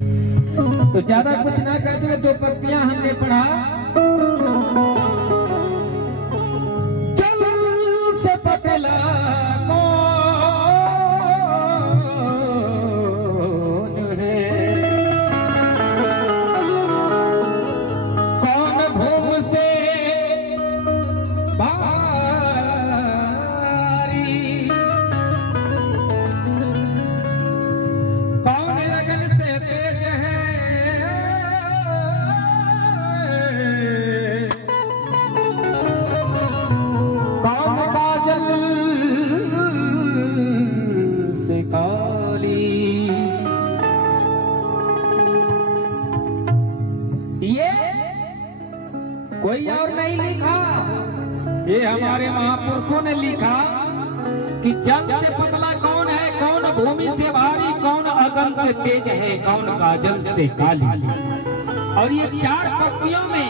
तो ज्यादा कुछ ना कहते हुए दो पंक्तियां हमने पढ़ा। जल से पतला कौन है, कौन भूम से भारी, कौन लगन से तेज है, कौन काजल से काली। ये कोई और नहीं लिखा, ये हमारे महापुरुषों ने लिखा कि जल से पतला कौन है, कौन भूमि से भारी, कौन अगन से तेज है, कौन काजल से काली। और ये चार पंक्तियों में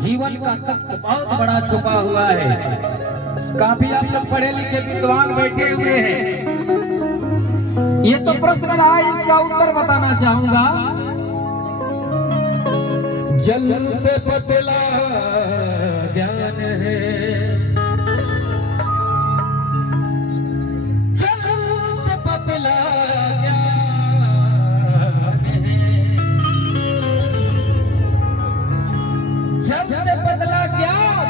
जीवन का तत्व बहुत बड़ा छुपा हुआ है। काफी आप लोग पढ़े लिखे विद्वान बैठे हुए हैं। ये तो प्रश्न रहा, इसका उत्तर बताना चाहूंगा। जल से पतला ज्ञान है, जल से पतला ज्ञान है, जल से पतला ज्ञान।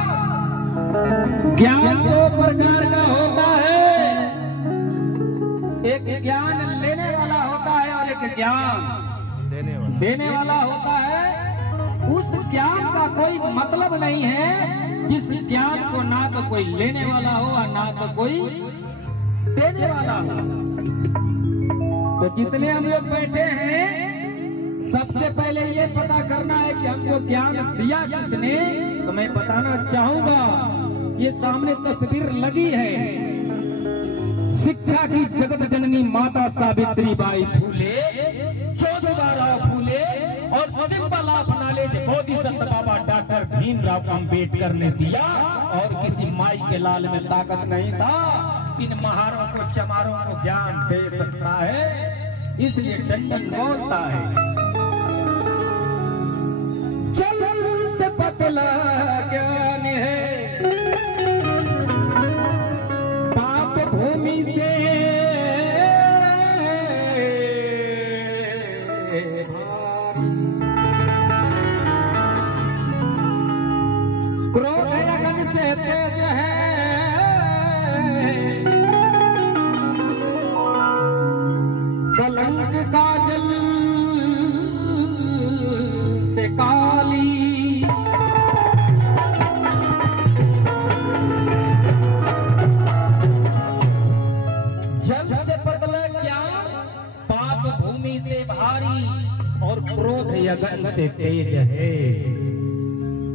ज्ञान दो प्रकार का होता है, एक ज्ञान लेने वाला होता है और एक ज्ञान देने वाला होता है। उस ज्ञान का कोई मतलब नहीं है जिस ज्ञान को ना तो कोई लेने वाला हो और ना तो कोई देने वाला हो। तो जितने हम लोग बैठे हैं, सबसे पहले ये पता करना है कि हमको ज्ञान दिया किसने। तो मैं बताना चाहूंगा, ये सामने तस्वीर लगी है, शिक्षा की जगत जननी माता सावित्री बाई फूले, ज्योतिबा फूले और symbol of knowledge Bodhisattva Baba doctor Bhimrao Ambedkar ने दिया। और किसी माई के लाल में ताकत नहीं था इन महारों को चमारों को ज्ञान दे सकता है, इसलिए टंडन बोलता है जल से पतला ज्ञान है, पाप भूमि से क्रोध अगन से तेज है, कलंक काजल से काली। जल से पतला ज्ञान, पाप भूमि से भारी और क्रोध यगन से तेज है,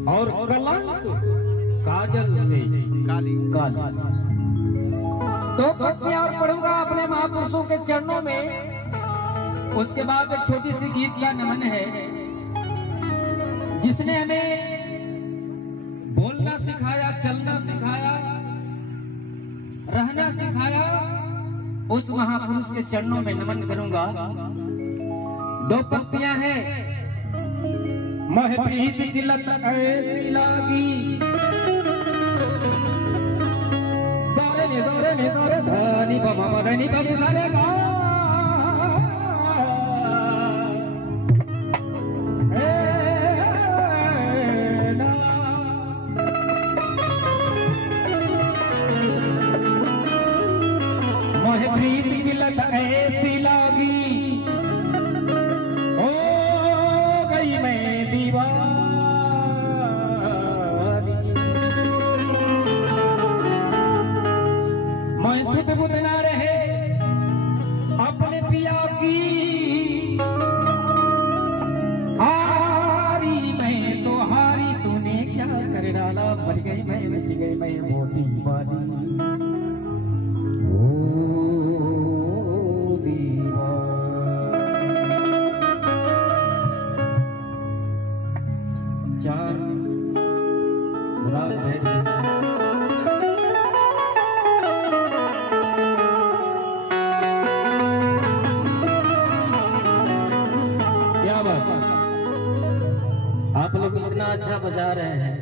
और कलंक काजल से काली। दो पंक्तियां और पढ़ूंगा अपने महापुरुषों के चरणों में, उसके बाद एक छोटी सी गीत का नमन है। जिसने हमें बोलना सिखाया, चलना सिखाया, रहना सिखाया, उस महापुरुष के चरणों में नमन करूंगा। दो पंक्तियां हैं। मोह प्रीत की लत ऐसी लागी, सारे ने धनी बमा मदनी बम सारे गा, मोह प्रीत की लत ऐसी लागी, हो गई मैं दीवानी। मैं सुध बुध ना रहे अच्छा बजा रहे हैं।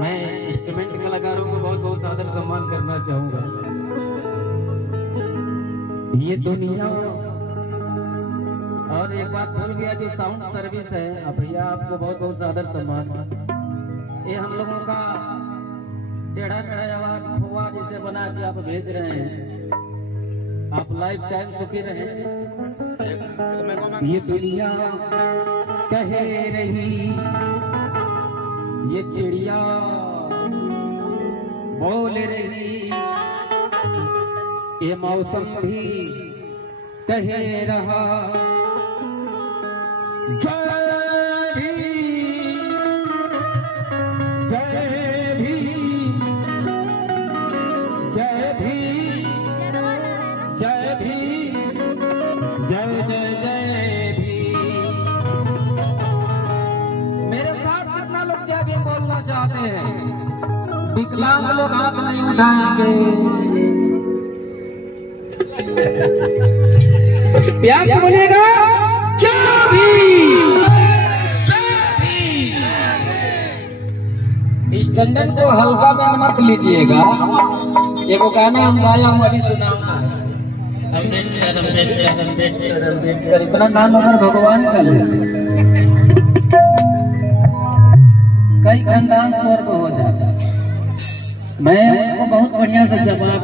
मैं इंस्ट्रूमेंट कलाकारों को बहुत बहुत आदर सम्मान करना चाहूंगा। ये दुनिया और एक बात भूल गया, जो साउंड सर्विस है भैया आपको बहुत बहुत आदर सम्मान। ये हम लोगों का टेढ़ा मेढ़ा आवाज खोआ जिसे बना के आप भेज रहे हैं, आप लाइफ टाइम सुखी रहे। ये दुनिया कह रही, ये चिड़िया बोल रही, ये मौसम भी कह रहा, जय भीम, जय भीम, जय भीम, जय भीम, जय जय जय भीम। मेरे साथ कितना लोग जय भीम बोलना चाहते हैं? विकलांग लोग हाथ नहीं उठाएंगे। प्यार से बोलिएगा जय भीम, जय भीम। इस टंडन को हल्का में मत लीजिएगा। एगो गाना हम गाया हूँ, अभी सुनाऊंगा। अम्बेडकर इतना नाम अगर भगवान का लेते, कई खानदान स्वर्ग हो जाता। मैं उनको बहुत बढ़िया से जवाब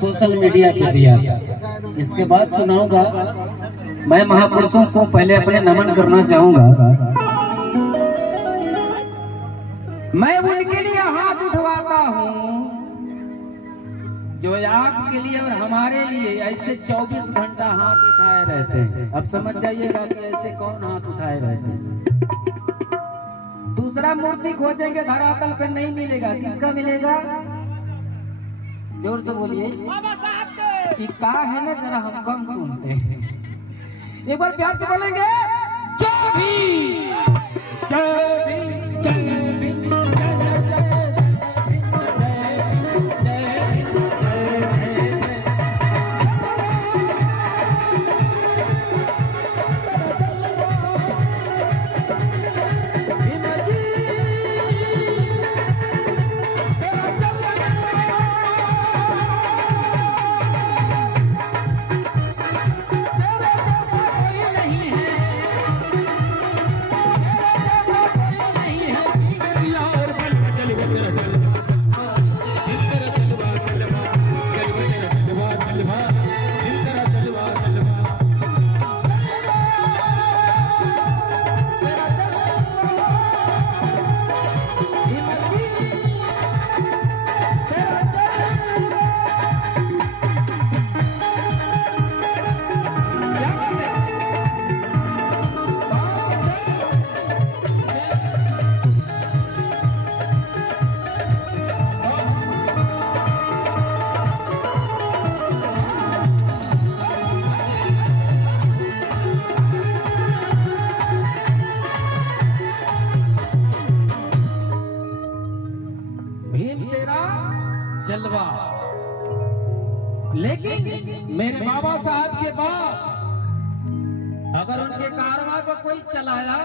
सोशल मीडिया पे दिया था। इसके बाद सुनाऊंगा। मैं महापुरुषों को पहले अपने नमन करना चाहूंगा। मैं उनके लिए हाथ उठवाता हूँ जो आपके लिए और हमारे लिए ऐसे 24 घंटा हाथ उठाए रहते हैं। अब समझ जाइएगा कि ऐसे कौन हाथ उठाए रहते हैं। दूसरा मूर्ति खोजेंगे धरातल पे नहीं मिलेगा। किसका मिलेगा? जोर से बोलिए कि का है ना, जरा हम कम सुनते हैं। एक बार प्यार से बोलेंगे जय भीम, जय भीम, जय भीम, जलवा। लेकिन मेरे बाबा साहब के बाद अगर उनके कारवा को कोई चलाया,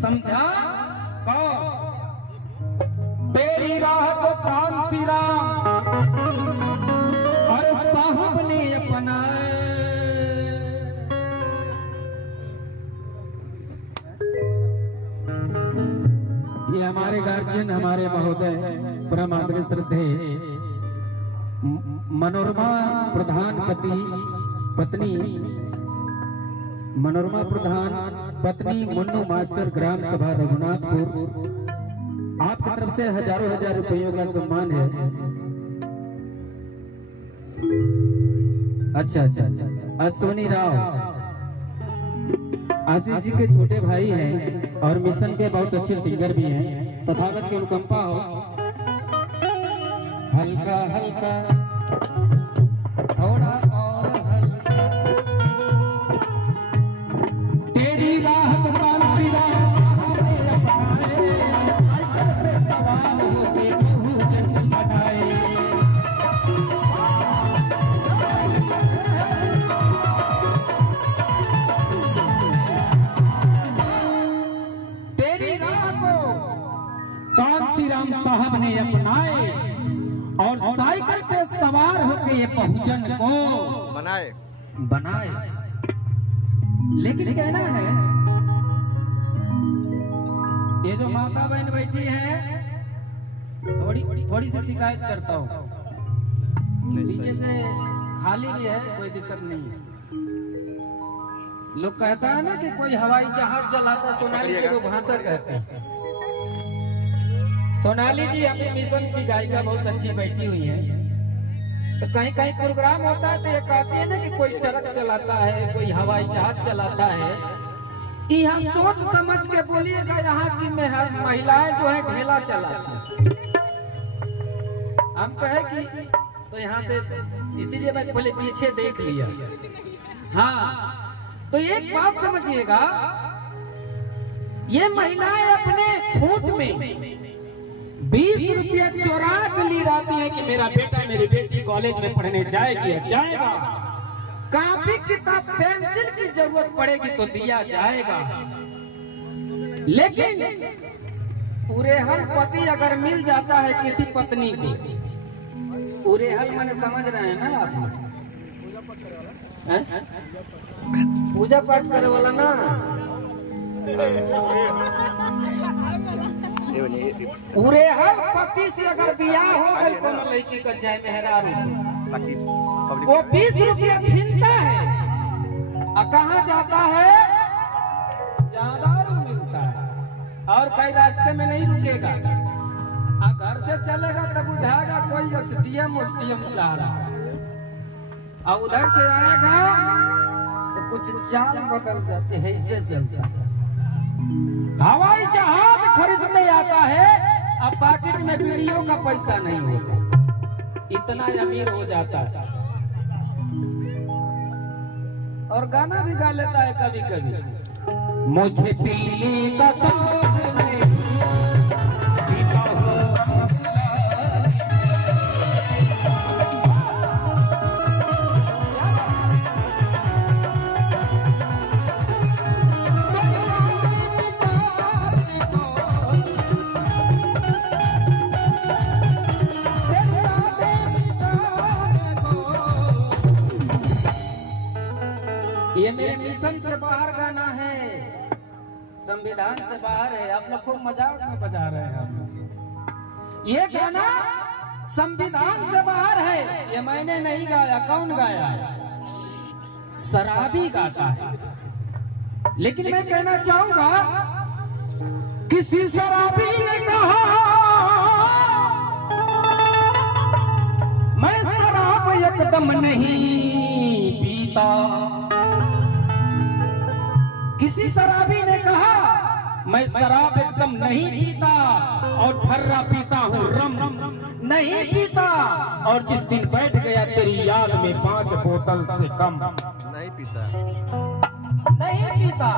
समझा कौन? तेरी राह को कौन सी राह और साहब ने अपनाए। ये हमारे गार्जियन, हमारे महोदय परम आदरणीय श्रद्धेय मनोरमा प्रधान पत्नी मुन्नू मास्टर ग्राम सभा रघुनाथपुर, आपकी तरफ से हजारों हजार रुपयों का सम्मान है। अच्छा, अश्वनी राव आशीष जी के छोटे भाई हैं और मिशन के बहुत अच्छे सिंगर भी हैं। तथागत की अनुकंपा हो, हल्का हल्का थोड़ा और हल्का, तेरी राह को कौन सी राह सवाल होते बहुजन बनाए। तेरी राह बनाए बनाए। लेकिन कहना है ये जो माता बहन बैठी है थोड़ी सी शिकायत करता हूँ, पीछे से खाली भी है, कोई दिक्कत नहीं है। लोग कहता है ना कि कोई हवाई जहाज चलाता, सोनाली जी को भाषा कहते हैं। सोनाली जी अपने मिशन की गायिका बहुत अच्छी बैठी हुई है, तो कहीं कहीं प्रोग्राम होता है तो ये कहते हैं ना कि कोई ट्रक चलाता है, कोई हवाई जहाज चलाता है। यहाँ सोच समझ के बोलिएगा, यहाँ की महिलाएं जो है ढेला चलाती। हम कहे कि तो यहाँ से इसीलिए मैं पहले पीछे देख लिया। हाँ, तो एक बात समझिएगा, ये महिलाएं अपने फूट में 20 रुपया चोरा के लिए आती है कि मेरा बेटा मेरी बेटी कॉलेज में पढ़ने जाएगी, जाएगा। कॉपी किताब पेंसिल की जरूरत पड़ेगी तो दिया जाएगा। लेकिन उरेहल पति अगर मिल जाता है किसी पत्नी को, उरेहल मैंने समझ रहे हैं ना आप, पूजा पाठ करे वाला ना, उरेहल पति से अगर बियाह हो गई कोनो लड़की का जय मेहरारू, वो 20 रुपया छीनता है और कहाँ जाता है, ज्यादा मिलता है और कई रास्ते में नहीं रुकेगा। घर से चलेगा तब बुझाएगा कोई एसडीएम उस्टीएम चाह रहा है, और उधर से आएगा तो कुछ चाल बदल जाते हैं, इससे चलता है। हवाई जहाज खरीदने आता है, अब पॉकेट में बीड़ियों का पैसा नहीं होता, इतना अमीर हो जाता है। और गाना भी गा लेता है कभी कभी, मुझे पीने का शौक है, ये मेरे मिशन से बाहर गाना है, संविधान से बाहर है। आप लोग खूब मजाक में बजा रहे हैं। आप ये गाना संविधान से बाहर है, ये मैंने नहीं गाया। कौन गाया? शराबी गाता है। लेकिन मैं कहना चाहूंगा, किसी शराबी ने कहा मैं शराब एकदम नहीं पीता, किसी शराबी ने कहा मैं शराब एकदम नहीं पीता और ठर्रा पीता हूँ, रम नहीं पीता, और जिस दिन बैठ गया तेरी याद में 5 बोतल से कम नहीं पीता, नहीं पीता।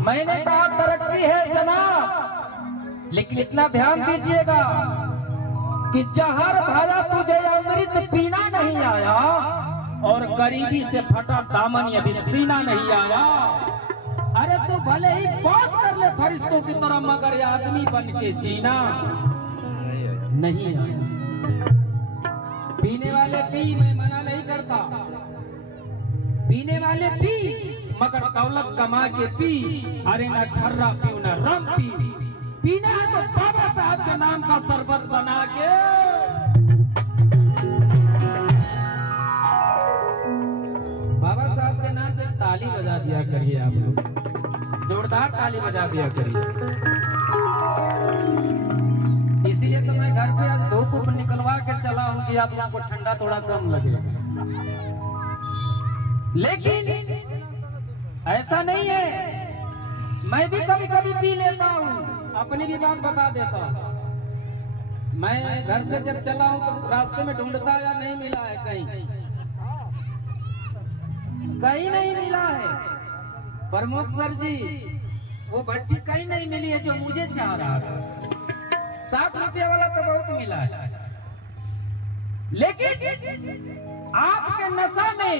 मैंने कहा तरक्की है जनाब, लेकिन इतना ध्यान दीजिएगा कि जहर भाया तुझे अमृत पीना नहीं आया, और गरीबी से फटा दामन ये भी सीना नहीं आया। अरे तो भले ही बात कर ले फरिश्तों की तरह, मगर आदमी बन के जीना नहीं आया। पीने वाले पी, मैं मना नहीं करता, पीने वाले पी, मगर दौलत कमा के पी। अरे ना ठर्रा पी ना रम पी, पीना है तो बाबा साहब के नाम का शरबत बना के। बाबा साहब के नाम पे ताली बजा दिया करिए, आप लोग जोरदार ताली बजा दिया करिए। इसीलिए तो मैं घर से आज धूप निकलवा के चला हूँ कि आप लोगों को ठंडा थोड़ा कम लगे। लेकिन ऐसा नहीं है, मैं भी कभी कभी पी लेता हूँ, अपनी भी बात बता देता हूँ। मैं घर से जब चला हूँ तो रास्ते में ढूंढता या नहीं मिला है, कहीं नहीं मिला है। प्रमुख सर जी, वो भट्टी कहीं नहीं मिली है जो मुझे चाह रहा था। 60 रुपया वाला तो बहुत मिला है, लेकिन आपके नशा में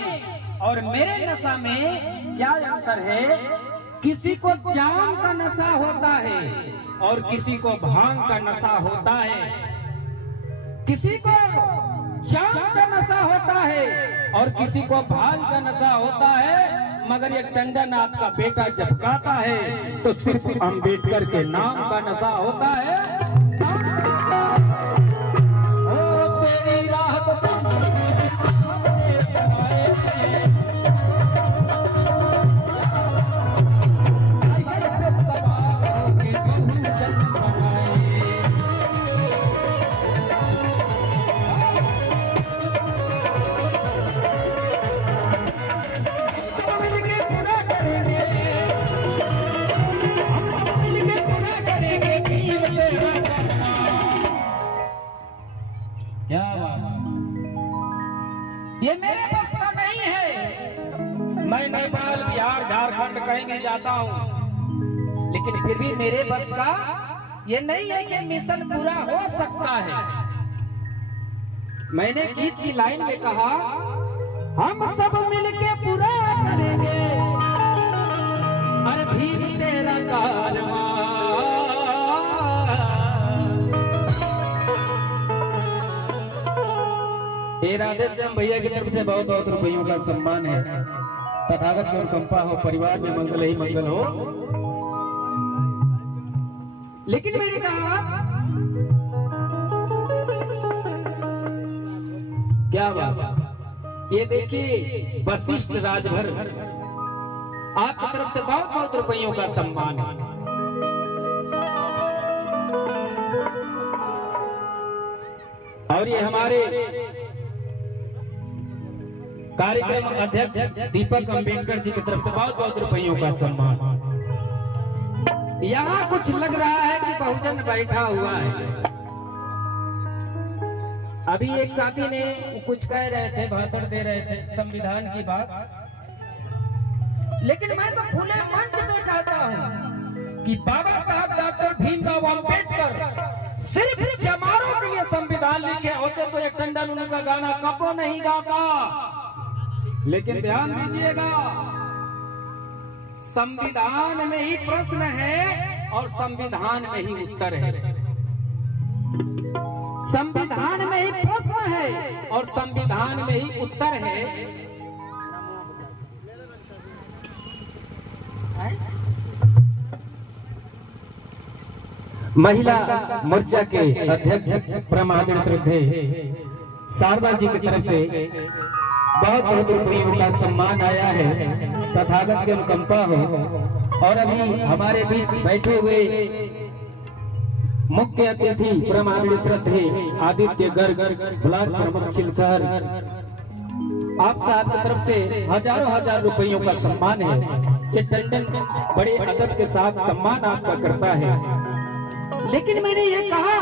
और मेरे नशा में क्या अंतर है? किसी को जाम का नशा होता है और किसी को भांग का नशा होता है। किसी को चांद का नशा होता है और किसी को भांग का नशा होता है, मगर ये टंडन आपका बेटा जब गाता है तो सिर्फ अंबेडकर के नाम का नशा होता है। ओ तेरी राह को ये मेरे बस का नहीं है। मैं नेपाल, बिहार, झारखंड कहीं भी जाता हूँ, लेकिन फिर भी मेरे बस का ये नहीं है कि मिशन पूरा हो सकता है। मैंने गीत की लाइन में कहा, हम सब मिलके पूरा करेंगे अरे भीम तेरा कारवां। राधे श्याम भैया की तरफ से बहुत बहुत रुपयों का सम्मान है। तथागत की अनुकंपा हो, परिवार में मंगल ही मंगल हो। लेकिन मैंने कहा क्या बात, ये देखिए वशिष्ठ राजभर आपकी तरफ से बहुत बहुत रुपयों का सम्मान है। और ये हमारे कार्यक्रम अध्यक्ष दीपक अंबेडकर जी की तरफ से बहुत बहुत रुपयों का सम्मान। यहाँ कुछ लग रहा है कि बहुजन बैठा हुआ है। अभी एक साथी ने कुछ कह रहे थे, भाषण दे रहे थे संविधान की बात, लेकिन मैं तो खुले मंच में कहता हूँ कि बाबा साहब डॉक्टर भीमराव अंबेडकर सिर्फ चमारों के लिए संविधान लिखे होते तो एक टंडन उनका गाना कबो नहीं गाता। लेकिन ध्यान दीजिएगा, संविधान में ही प्रश्न है और संविधान में ही उत्तर है। संविधान में ही प्रश्न है और संविधान में ही उत्तर है। महिला मोर्चा के अध्यक्ष परमादरणीय श्रद्धेय शारदा जी की तरफ से बहुत बहुत रुपयों का सम्मान आया है। तथागत की अनुकंपा हो। और अभी हमारे बीच बैठे हुए मुख्य अतिथि परमादरणीय श्रद्धेय आदित्य गर्ग ब्लॉक प्रमुख चिलखर, आप साहब की तरफ से हजारों हजार रुपयों का सम्मान है। ये टंडन बड़े अदब के साथ सम्मान आपका करता है। लेकिन मैंने ये कहा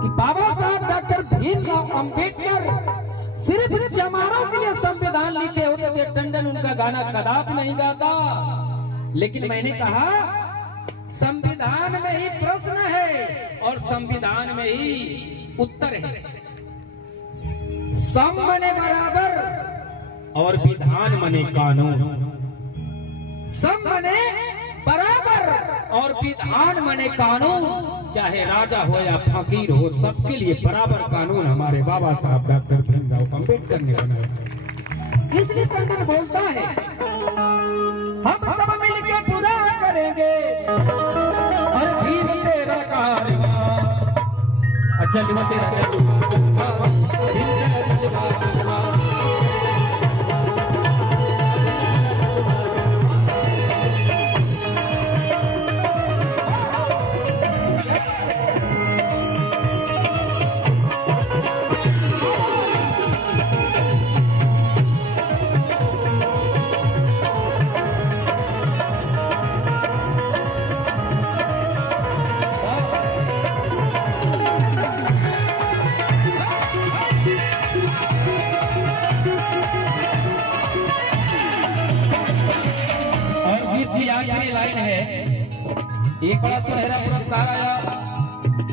कि बाबा साहब डॉक्टर भीमराव अंबेडकर सिर्फ चमारों के लिए संविधान लिखे होते थे, टंडन उनका गाना कदापि नहीं गाता। लेकिन मैंने कहा संविधान में ही प्रश्न है और संविधान में ही उत्तर है। सम मने बराबर और विधान मने कानून। सम मने बराबर और विधान मने कानून। चाहे राजा हो या फकीर हो, सबके लिए बराबर कानून हमारे बाबा साहब डॉक्टर भीमराव अंबेडकर ने बनाया। इसलिए टंडन बोलता है, हम सब मिलके पूरा करेंगे और भीम तेरा कारवां। अच्छा भीम तेरा एक बड़ा सुनहरा पुरस्कार आया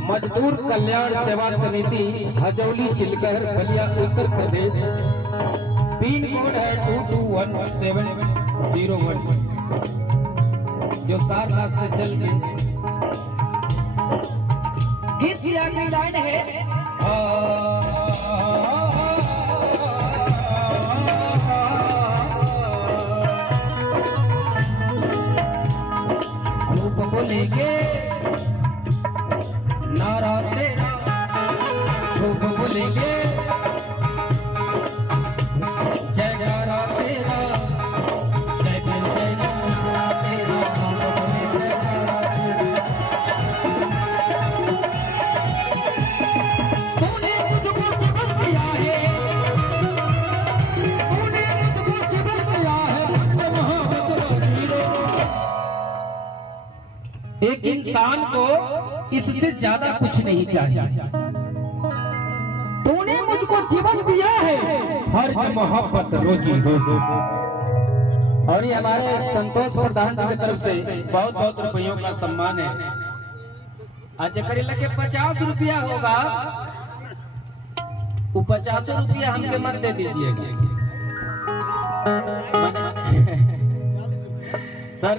मजदूर कल्याण सेवा समिति हजौली चिलकर बलिया उत्तर प्रदेश। पिन कोड है 221701 जो 7 साल से चल गई। गीत की आखिरी लाइन है, रूप बोलेंगे नारा तेरा, रूप बोलेंगे जयकारा तेरा, जय जय जय नारा तेरा, तूने मुझको जीवन दिया है, तूने मुझको जीवन दिया है। एक इंसान को इससे ज्यादा कुछ नहीं चाहिए। तूने मुझको जीवन दिया है, फर्ज मोहब्बत रोजी रोटी। और ये हमारे संतोष प्रधान जी की तरफ से बहुत बहुत रुपयों का सम्मान है। आज करे लगे 50 रुपया होगा, वो 50 रुपया हमके मत दे दीजिएगा सर।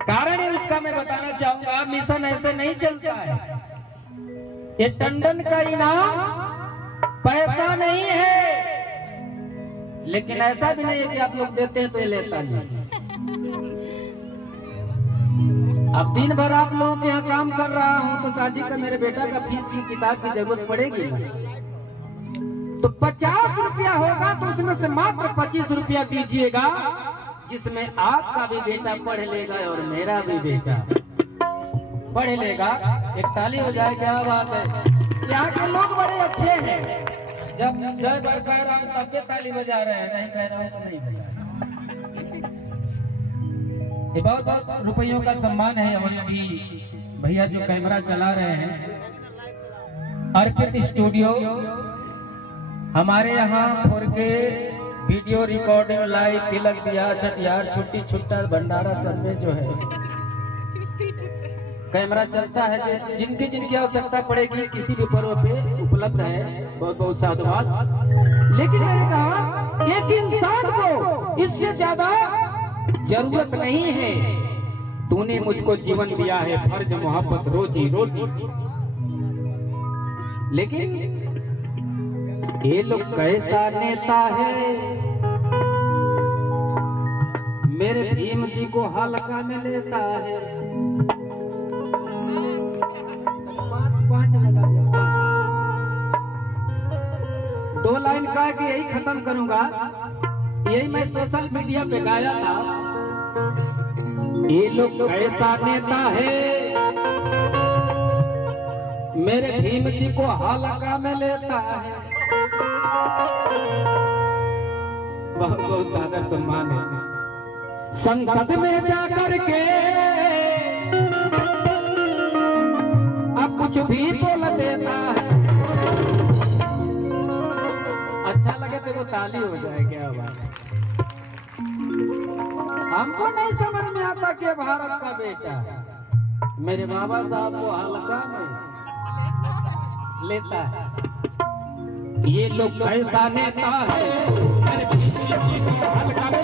कारण है उसका मैं बताना चाहूंगा, मिशन ऐसे नहीं चलता है। ये टंडन का इनाम पैसा नहीं है, लेकिन ऐसा भी नहीं है कि आप लोग देते हैं तो ये लेता नहीं। अब दिन भर आप लोगों के यहाँ काम कर रहा हूँ तो साजी का मेरे बेटा का फीस की किताब की जरूरत पड़ेगी ना, तो 50 रुपया होगा तो उसमें से मात्र 25 रुपया दीजिएगा, जिसमें आपका भी बेटा पढ़ लेगा और मेरा भी बेटा पढ़ लेगा। एक ताली हो जाए, क्या बात है। यहाँ के लोग बड़े अच्छे हैं, जब जय बार कह रहा हूँ तब के ताली बजा रहे हैं, नहीं कह रहा हूँ तो नहीं बजा रहे। ये बहुत बहुत रुपयों का सम्मान है। और अभी भैया जो कैमरा चला रहे हैं, अर्पित स्टूडियो हमारे यहाँ 4K वीडियो रिकॉर्डिंग, लाइव, तिलक दिया, छठियार, छुट्टी छुट्टा, भंडारा सब में जो है कैमरा चलता है। जिनकी जिनकी आवश्यकता पड़ेगी किसी भी पर्व पे उपलब्ध है। बहुत बहुत साधुवाद। लेकिन मैंने कहा एक इंसान को इससे ज्यादा जरूरत नहीं है। तूने मुझको जीवन दिया है, फर्ज मोहब्बत रोजी रोटी। लेकिन ये लोग कैसा नेता है, मेरे भीम जी को हल्का में लेता है। 5 लगा दिया। 2 लाइन कह के यही खत्म करूंगा। यही मैं सोशल मीडिया पे गाया था। ये लोग कैसा नेता है, मेरे भीम जी को हल्का में लेता है। बहुत बहुत सादर सम्मान है। संसद में जाकर के अब कुछ भी बोल देता है। अच्छा लगे तो ताली हो जाए, क्या बात है। हमको नहीं समझ में आता कि भारत का बेटा मेरे बाबा साहब को हल्का में लेता है। ये लोग कैसा नेता है, मेरे